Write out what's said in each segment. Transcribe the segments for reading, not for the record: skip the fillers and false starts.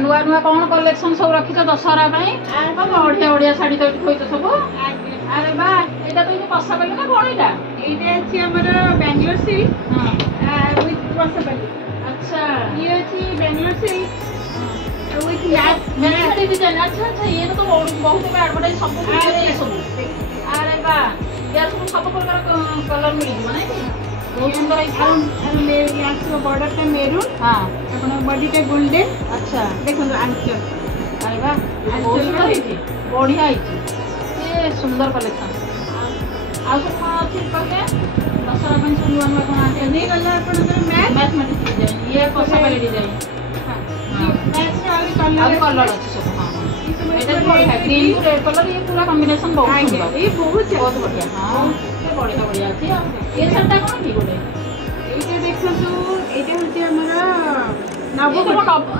नुआ नुआ कौन कलेक्शन सब रखी दशहरा बढ़िया बढ़िया शाढ़ी तो खोज सब अरे बा एटा तो पसापल्ली ना कौन एटा बेंगलोर सिल्क विथ पसापल्ली अच्छा ये अच्छी Bangalore silk with mat design अच्छा अच्छा ये तो बहुत एडवर्टाइज सब अरे बा यार सब प्रकार कलर मिल जाए ना बहुत सुंदर बॉर्डर टा मेरून हाँ अपन बॉडी टा गोल्डन अच्छा देखो आंचल अरे वाह बहुत सुंदर है बढ़िया है ये सुंदर कलेक्शन आ सब कौन अच्छी कहले दशहरा में सब नुआ नुआ कौन आते नहीं गला अपन मैथमेटिक्स डिजाइन ये पसापल्ली डिजाइन मैच और कलर अच्छे सब हाँ এটা बढ़िया ग्रीन टू रेड कलर ये पूरा कॉम्बिनेशन बहुत सुंदर ये बहुत बढ़िया हां ये बढ़िया बढ़िया अछि ये सबटा कोन की गोटे एटा देखंतु एटा होते हमरा नव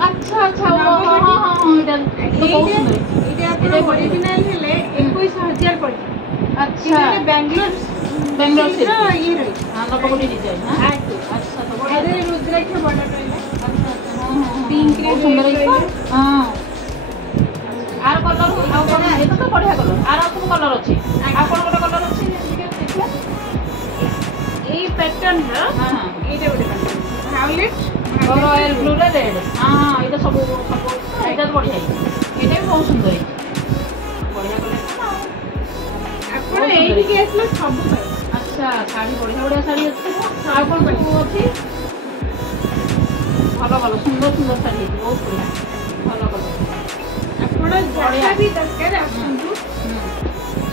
अच्छा अच्छा हां हां एटा तो बहुत सुंदर एटा अपन ओरिजिनल हेले 21000 पड़े अच्छा बेंगलोर से ये रही हां नवकोटी डिजाइन हां अच्छा तो बढ़िया अरे रुद्राक्ष बॉर्डर रहले अच्छा अच्छा हां पिंक रे सुंदर है हां आर कलर आउ कोन एतो तो बढ़िया कलर आर सब कलर अछि आ कोन गोटे कलर अछि देखिए ए पैटर्न रा हां हां एटा गोटे पैटर्न वायलेट रॉयल ब्लू रे रेड हां एटा सब एटा तो बढ़िया है एटा भी बहुत सुंदर है बढ़िया कलर अपन एही के असला सब पाए अच्छा साड़ी बढ़िया बढ़िया साड़ी अछि आ कोन अछि भलो भलो सुंदर सुंदर साड़ी बहुत बढ़िया भलो कलर आपण जहाँ भी दरकार आसंतु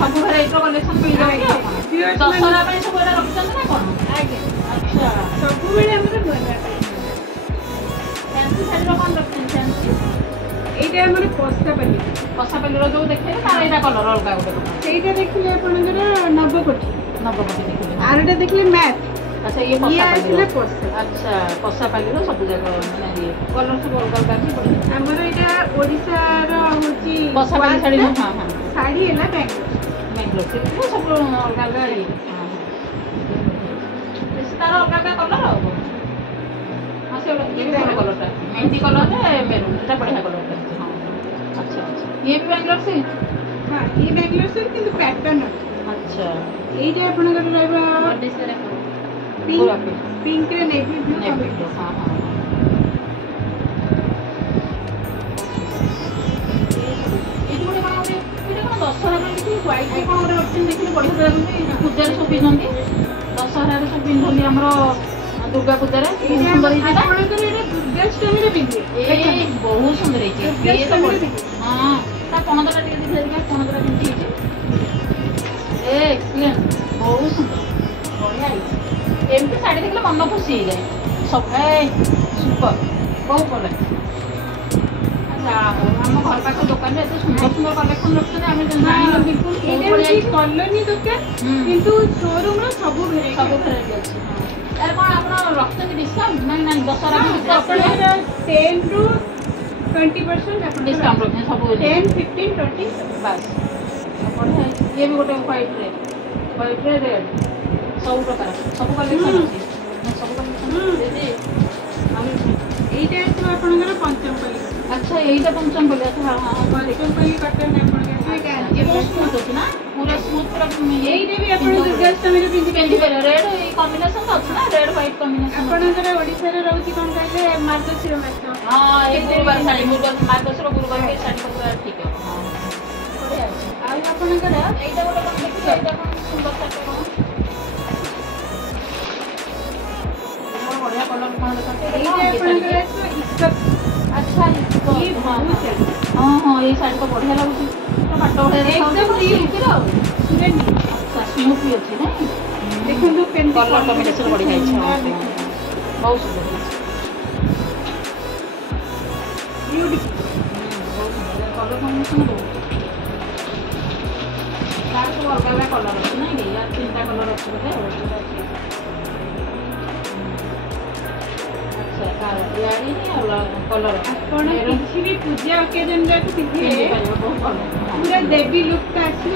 सब वैरायटी कलेक्शन मिल जाए दशहरा पे सब एटा रखिछन ना कोन आगे अच्छा सब बेले हमर नया फैंसी साड़ी कोन रखिछन फैंसी एटा हमर पसापल्ली रो जो देखले तार एटा कलर अलगा गोटे सेटा देखले आपनकर नवकोटी देखले आर एटा देखले मैथ अच्छा ये पसापल्ली अच्छा पसापल्ली रो सब जगह माने ये कलर सब अलगा अलगा भी पड़े हमर एटा ओडिसा रो होची पसापल्ली साड़ी हां हां साड़ी हैला बेंगलोर से सब अलगा अलगा ये हां तार अलगा अलगा कलर हो हां से ये कलर टा मेहंदी कलर है मेरून एटा बढ़िया कलर टा हां अच्छा अच्छा ये भी बेंगलोर से हां ये बेंगलोर से किंतु पैटर्न अच्छा एटा आपनकर रहबा ओडिसा रे पिंक रे नेवी ब्लू कॉम्बिनेशन हां हां ये जोड़े माने एटा कोन दशहरा में कि व्हाइट के कोन ऑप्शन देखले बढ़िया लागुनी पूजा रे सब पिनंदी दशहरा रे सब पिनंदी हमरो दुर्गा पूजा रे सुंदर है एटा आपनकर एटा दुर्गाष्टमी रे पिनदे ए बहुत सुंदर है ये तो हां ता कोनदरा टिके दिखे दिखे कोनदरा पिनती है ए एक्सीलेंट बहुत सुंदर बढ़िया है एमती साड़ी देखले मन खुशी हो जाए सब सुपर बहुत भल अच्छा हम घर पाख दुकान में एत सुंदर सुंदर कलेक्शन रखते आम बिल्कुल कॉलोनी दुकान किंतु शोरूम रो सब भेराइटी अच्छी यार कौन आप रखते डिस्काउंट ना दशहरा 10 to 20% डिस्काउंट रखते सब 10 15 20 बस बढ़िया ये भी गोटे व्हाइट रे रेड सब प्रकार सब कलेक्शन अछि सब कलेक्शन दे एटा तो आपनकर पंचमपल्ली अच्छा एटा पंचमपल्ली अच्छा हां पंचमपल्ली कटन आपनकर ये बहुत स्मूथ अछि ना पूरा स्मूथ पूरा एटा भी आपन दुर्गाष्टमी रे पिंदी रेड ये कॉम्बिनेशन अछि ना रेड व्हाइट कॉम्बिनेशन आपनकर ओडिसा रे रहउची कोन कहले मार्गशीर मास हां ये गुरुवार साड़ी मार्गशीर गुरुवार के साड़ी पूरा ठीक है हां बढ़िया अछि आ आपनकर एटा गोटे कोन देखि एटा कोन सुंदर साड़ी कोन बढ़िया कलर कोन देखते अच्छा ये हां हां ये साड़ी तो बढ़िया लागुची पाट बढ़िया एकदम सिल्क रो अच्छा स्मूथ भी अछि ना देखंतु पेन कलर कॉम्बिनेशन बढ़िया अछि बहुत सुंदर ब्यूटीफुल बहुत सुंदर कलर कॉम्बिनेशन बहुत तार तो अलग अलग कलर अछि ना यार तीनटा कलर अछि बोले यारी कलर आपण किसी भी पूजा ओकेजन रे पिथिले पूरा देवी लुक का आसी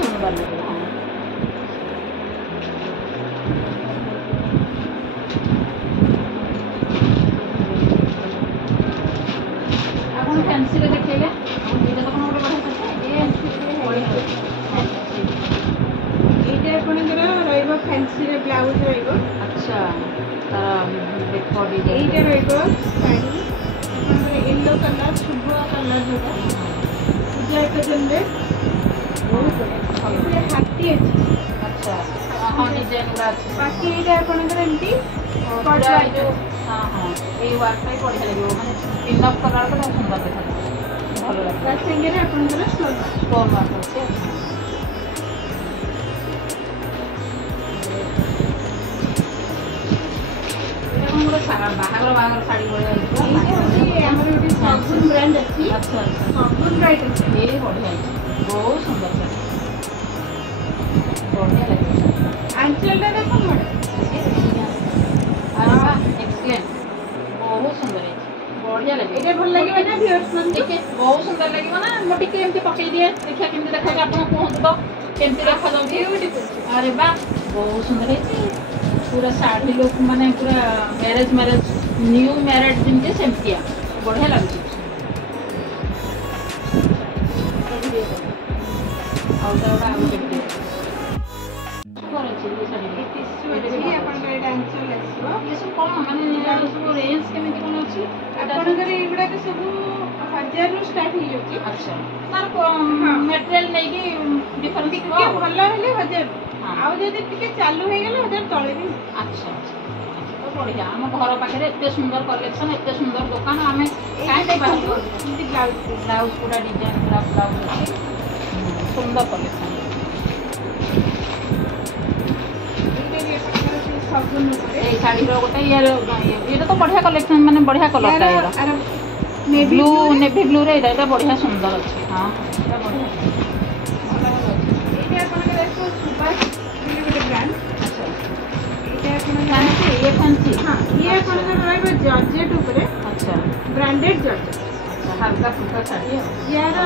ଫ୍ୟାନ୍ସି ରେ ବ୍ଲାଉଜ ରହିବ। ଆଚ୍ଛା ଦେଖ ଏଇଟା ରହିବ ଶାଢ଼ୀ ଆପଣଙ୍କର ୟେଲୋ କଲର ଶୁଭ କଲର ଯୋଉଟା ପୂଜା ଅକେଜନରେ ବହୁତ ବଢ଼ିଆ। ଏଥିରେ ହାତୀ ଅଛି। ଆଚ୍ଛା ହଁ ଡିଜାଇନ ଗୁଡ଼ା ଅଛି। ବାକି ଏଇଟା ଆପଣଙ୍କର ଏମିତି ପୁରା ଏଇ ଯୋଉ ହଁ ଏଇ ୱାର୍କଟା ବି ବଢ଼ିଆ ଲାଗିବ ମାନେ ପିନ୍ ଅପ୍ କଲା ବେଳକୁ ସୁନ୍ଦର ଦେଖାଯିବ ଭଲ ଲାଗିବ। ତା ସାଙ୍ଗରେ ଆପଣଙ୍କର ଷ୍ଟୋନ୍ ୱାର୍କ ଅଛି। ବାହାଘର ଶାଢ଼ୀ ଭଳିଆ ହେଇଥିବ। ଏଇଟା ହେଉଛି ଆମର ଗୋଟେ ସଗୁନ ବ୍ରାଣ୍ଡ ଅଛି। ଆଚ୍ଛା ଆଚ୍ଛା ସଗୁନ ବ୍ରାଇଟ୍ ଅଛି। ଏଇ ବଢ଼ିଆ ହେଇଛି ବହୁତ ସୁନ୍ଦର ଶାଢ଼ୀ ବଢ଼ିଆ ଲାଗିବ। ଆଞ୍ଚଲଟା ଦେଖନ୍ତୁ ମ୍ୟାଡ଼ାମ୍। ଆରେ ବା ଏକ୍ସଲେଣ୍ଟ ବହୁତ ସୁନ୍ଦର ହେଇଛି ବଢ଼ିଆ ଲାଗିବ। ଏଇଟା ଭଲ ଲାଗିବ ନା ଭିଉଅର୍ସ ଟିକେ ବହୁତ ସୁନ୍ଦର ଲାଗିବ ନା। ମୁଁ ଟିକେ ଏମିତି ପକେଇ ଦିଏ ଦେଖିବା କେମିତି ଦେଖାଯାଉଛି ଆପଣ କୁହନ୍ତୁ ତ କେମିତି ଦେଖାଯାଉଛି। ଆରେ ବା ବହୁତ ସୁନ୍ଦର ହେଇଛି ପୁରା ଶାଢ଼ୀ ଲୁକ୍ ମାନେ ପୁରା ମ୍ୟାରେଜ ନ୍ୟୁ ମ୍ୟାରେଡ୍ ଯେମିତି ସେମିତିଆ ବଢ଼ିଆ ଲାଗୁଛି। ଆଉ ତା ଗୋଟେ ଆଉ କେମିତି ସୁନ୍ଦର ଅଛି ଏ ଶାଢ଼ୀ। ଆପଣଙ୍କର ଏଇଟା ଆଞ୍ଚଲ ଆସିବ। ଇଏ ସବୁ କ'ଣ ମାନେ ସବୁ ରେଞ୍ଜ କେମିତି କ'ଣ ଅଛି? ଆପଣଙ୍କର ଏଇଗୁଡ଼ାକ ସବୁ 1000ରୁ ଷ୍ଟାର୍ଟ ହେଇଯାଉଛି। ଆଚ୍ଛା ତାର ମେଟେରିଆଲ ନେଇକି ଡିଫରେନ୍ସ ଟିକେ ଭଲ ହେଲେ 1000 ଆଉ ଯଦି ଟିକେ ଚାଲୁ ହେଇଗଲେ 1000 ତଳେ ବି। ଆଚ୍ଛା ତ ବଢ଼ିଆ ଆମ ଘର ପାଖରେ ଏତେ ସୁନ୍ଦର କଲେକ୍ସନ ଏତେ ସୁନ୍ଦର ଦୋକାନ ଆମେ କାହିଁକି ବାହାରୁ ବ୍ଲାଉଜ ପୁରା ଡିଜାଇନ ପୁରା ବ୍ଲାଉଜ ଅଛି ସୁନ୍ଦର କଲେକ୍ସନ। ଏଇ ଶାଢ଼ୀର ଗୋଟେ ଏଇଟା ତ ବଢ଼ିଆ କଲେକ୍ସନ ମାନେ ବଢ଼ିଆ କଲରଟା ଏଇଟା ବ୍ଲୁ ନେଭି ବ୍ଲୁରେ ଏଇଟା ବଢ଼ିଆ ସୁନ୍ଦର ଅଛି। ହଁ ଏଇଟା ବଢ଼ିଆ ଏଇଟା ଆପଣଙ୍କର ଆସିବ ସୁବାସ ବୋଲି ଗୋଟେ ବ୍ରାଣ୍ଡ। ଆଚ୍ଛା ଏଇଟା ଆପଣଙ୍କର ଫ୍ୟାନ୍ସି ଇଏ ଫ୍ୟାନ୍ସି ହଁ ଇଏ ଆପଣଙ୍କର ରହିବ ଜର୍ଜେଟ ଉପରେ। ଆଚ୍ଛା ବ୍ରାଣ୍ଡେଡ ଜର୍ଜେଟ। ଆଚ୍ଛା ହାଲକା ଫୁଲକା ଶାଢ଼ୀ ଆଉ ୟାର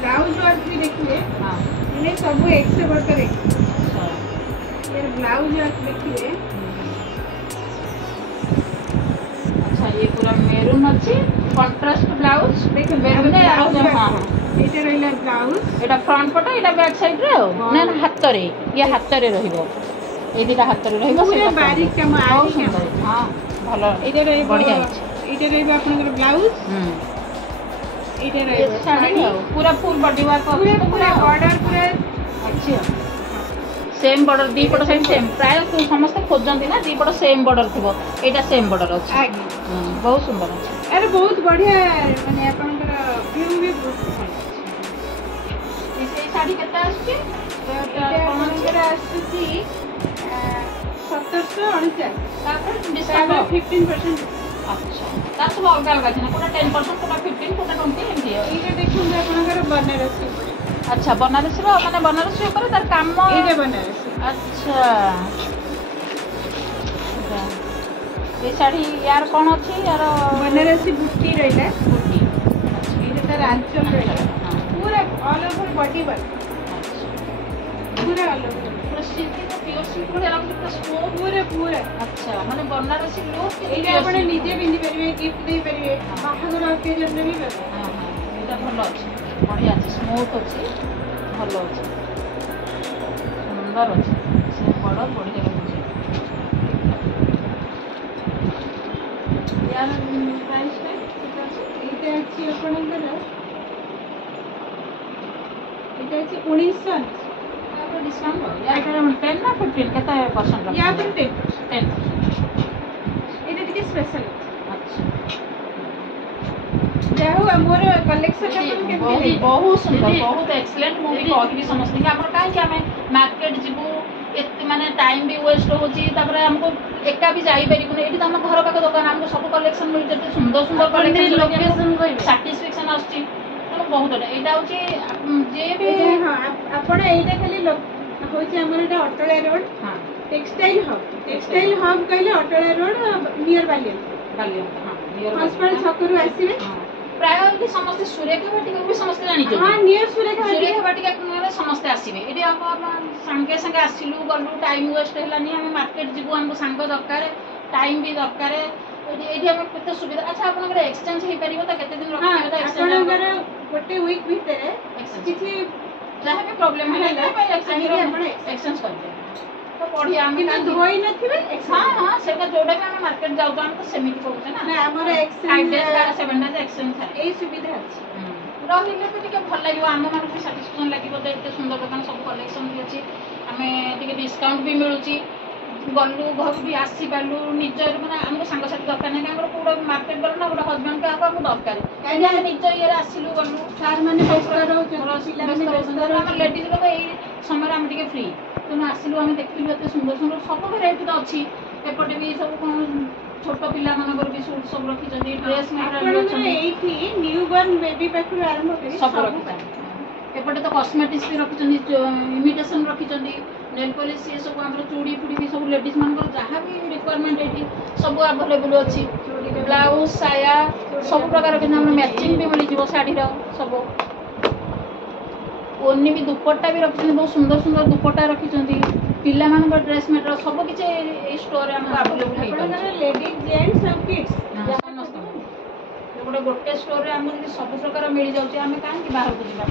ବ୍ଲାଉଜ ୱାର୍କ ବି ଦେଖିବେ ହଁ ମାନେ ସବୁ ଏକ୍ସ ବର୍କର ଏକ୍ସ। ଆଚ୍ଛା ୟାର ବ୍ଲାଉଜ ୱାର୍କ ଦେଖିବେ। अच्छा ये पूरा मेरून अच्छी कंट्रास्ट ब्लाउज देखो मेरून ने ब्लाउज हां हां एटा रहला ब्लाउज एटा फ्रंट पट एटा बैक साइड रे ना ना हाथ रे ये हाथ रे रहिबो ए दिटा हाथ रे रहिबो पूरा बारीक काम आरी काम हां भलो एटा रहिबो बढ़िया एटा रहिबो आपनकर ब्लाउज एटा रहिबो साड़ी पूरा फुल बॉडी वर्क पूरा बॉर्डर पूरा अच्छा सेम बॉर्डर दी पट सेम प्राय समस्त खोजती ना दी पट सेम बॉर्डर थी एटा सेम बॉर्डर अच्छे बहुत सुंदर अच्छे। अरे बहुत बढ़िया माने आपनकर व्यू भी बहुत शाढ़ी केता आछी आपनकर आछी 1749 तापर डिस्काउंट 15%। अच्छा तार सब अलग अलग अछि ना कोटा 10% कोटा 15 कोटा 20 एमती एटा देखुन आपनकर बनारसी। अच्छा बनारसी रो माने बनारसी ऊपर तार काम एटा बनारसी। अच्छा ये साड़ी यार कौन अच्छी यार बनारसी बुट्टी रहला बुट्टी एटा तार आंचल रहला पूरा ऑल ओवर बॉडी वर्क पूरा ऑल ओवर पूरा सिल्क प्योर सिल्क रे लागु पूरा स्मूथ पूरा पूरा। अच्छा माने बनारसी लुक एटा आपण निजे पिंदी परिवे गिफ्ट दे परिवे बाहागर ओकेजन रे भी करबे। हां हां एटा भलो अछि बढ़िया अछि स्मूथ अछि भलो अछि सुंदर अछि से बड़ बढ़िया लाଗୁଛି यार प्राइस पे एटा अछि आपनकर एटा अछि 1900 तापर डिस्काउंट हो या 10 ना 15 केता परसेंट या पर 10% एटा टिके स्पेशल। अच्छा जाहो हमर कलेक्शन अपन केमति बहुत सुंदर बहुत एक्सीलेंट मु भी कहबी समस्त कि हमर काहे कि हमें मार्केट जिबू एत माने टाइम भी वेस्ट होची तापर हमको एका भी जाई परिबो एठी त हम घर पाक दुकान हमको सब कलेक्शन मिल जते सुंदर सुंदर कलेक्शन लोकेशन सैटिस्फैक्शन आछी तो बहुत एटा होची जे भी हां आपण एटा खाली होची हमर एटा अटला रोड हां टेक्सटाइल हब कहले अटला रोड नियर बालिया हां नियर हॉस्पिटल छकरू आसीबे प्राय कि समस्त सुरेखा बाटिका भी समस्त जानि छ हां नियर सुरेखा बाटिका कोने समस्त आसीबे एडी हम संगे संगे आसिलु गलु टाइम वेस्ट हेलानी हम मार्केट जिबु हमको संग दरकार टाइम भी दरकार एडी हम केते सुविधा। अच्छा आपनकर एक्सचेंज हे परिबो त केते दिन रखिबो त एक्सचेंज आपनकर गोटे वीक भितरे किछि जहाँ भी प्रॉब्लम है एक्सचेंज कर दे तो ବଢିଆ ଆମେ ଧୋଇ ନଥିବେ। ହଁ ହଁ ସେଇଟା ଯୋଉଟା ବି ଆମେ ମାର୍କେଟ ଯାଉଛୁ ଆମେ ତ ସେମିତି କରୁଛେ ନା ଆମର 5 days 7 days ଏକ୍ସଚେଞ୍ଜ ଥାଏ ଏଇ ସୁବିଧା ଅଛି। ରହିଲେ ବି ଟିକେ ଭଲ ଲାଗିବ ଆମମାନଙ୍କୁ ବି ସାଟିସ୍ଫାକ୍ସନ୍ ଲାଗିବ ଯେ ଏତେ ସୁନ୍ଦର ଦୋକାନ ସବୁ କଲେକ୍ସନ୍ ବି ଅଛି ଆମେ ଟିକେ ଡିସକାଉଣ୍ଟ ବି ମିଳୁଛି ଗଲୁ ଘରୁ ବି ଆସିପାରିଲୁ ନିଜର ମାନେ ଆମକୁ ସାଙ୍ଗସାଥି ଦରକାର ନାହିଁ ଆମର କୋଉଟା ମାର୍କେଟ ଗଲୁ ନା ଗୋଟେ ହଜବେଣ୍ଡ କାହାକୁ ଆମକୁ ଦରକାର କାହିଁକି ଆମେ ନିଜ ଇଏରେ ଆସିଲୁ ଗଲୁ ସାର୍ ମାନେ ବ୍ୟସ୍ତ ରହୁଛନ୍ତି ଆମ ଲେଡିଜ୍ ଲୋକ ଏଇ ସମୟରେ ଆମେ ଟିକେ ଫ୍ରି ତେଣୁ ଆସିଲୁ ଆମେ ଦେଖିଲୁ ଏତେ ସୁନ୍ଦର ସୁନ୍ଦର ସବୁ ଭେରାଇଟିର ଅଛି ଏପଟେ ବି ସବୁ କ'ଣ ଛୋଟ ପିଲାମାନଙ୍କର ବି ସୁଟ୍ ସବୁ ରଖିଛନ୍ତି ଡ୍ରେସ୍ ମେଟେରିଆଲ ଏଇଠି ନ୍ୟୁ ବର୍ନ ବେବି ପାଖରୁ ଆରମ୍ଭ କରି ସବୁ ରଖିଛନ୍ତି ଏପଟେ ତ କସ୍ମେଟିକ୍ସ ବି ରଖିଛନ୍ତି ଇମିଟେସନ୍ ରଖିଛନ୍ତି ନେଲ୍ ପଲିସ୍ ଏ ସବୁ ଆମର ଚୁଡ଼ି ଫୁଡ଼ି ବି ସବୁ ଲେଡିଜ୍ ମାନଙ୍କର ଯାହା ବି ରିକ୍ୱାରମେଣ୍ଟ ଏଇଠି ସବୁ ଆଭେଲେବୁଲ୍ ଅଛି ବ୍ଲାଉଜ୍ ସାୟା ସବୁ ପ୍ରକାର କିନ୍ତୁ ଆମର ମ୍ୟାଚିଂ ବି ମିଳିଯିବ ଶାଢ଼ୀର ସବୁ ଓନି ବି ଦୁପଟ୍ଟା ବି ରଖିଛନ୍ତି ବହୁତ ସୁନ୍ଦର ସୁନ୍ଦର ଦୁପଟ୍ଟା ରଖିଛନ୍ତି ପିଲାମାନଙ୍କର ଡ୍ରେସ୍ ମେଟେରିଆଲ ସବୁ କିଛି ଏଇ ଷ୍ଟୋରରେ ଆମକୁ ଆଭେଲେବୁଲ୍ ହେଇପାରୁଛି ଲେଡିଜ୍ ଜେଣ୍ଟସ୍ ଆଉ କିଡ୍ସ ଗୋଟେ ଷ୍ଟୋରରେ ଆମକୁ ଯଦି ସବୁ ପ୍ରକାର ମିଳିଯାଉଛି ଆମେ କାହିଁକି ବାହାରକୁ ଯିବା